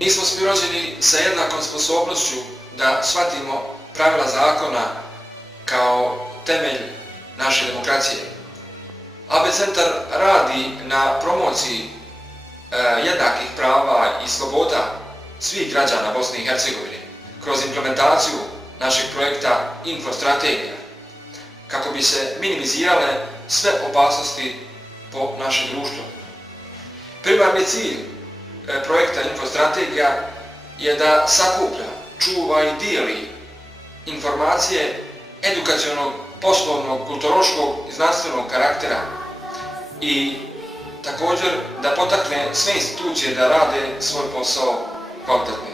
Nismo svi rođeni sa jednakom sposobnošću da shvatimo pravila zakona kao temelj naše demokracije. AB Centar radi na promociji jednakih prava i sloboda svih građana Bosne i Hercegovine kroz implementaciju našeg projekta Infostrategija, kako bi se minimizirale sve opasnosti po naše društvo. Primarni cilj projekta Infostrategija je da sakuplja, čuva i dijeli informacije edukacionog, poslovnog, kulturološkog i znanstvenog karaktera i također da potakne sve institucije da rade svoj posao kvalitetno.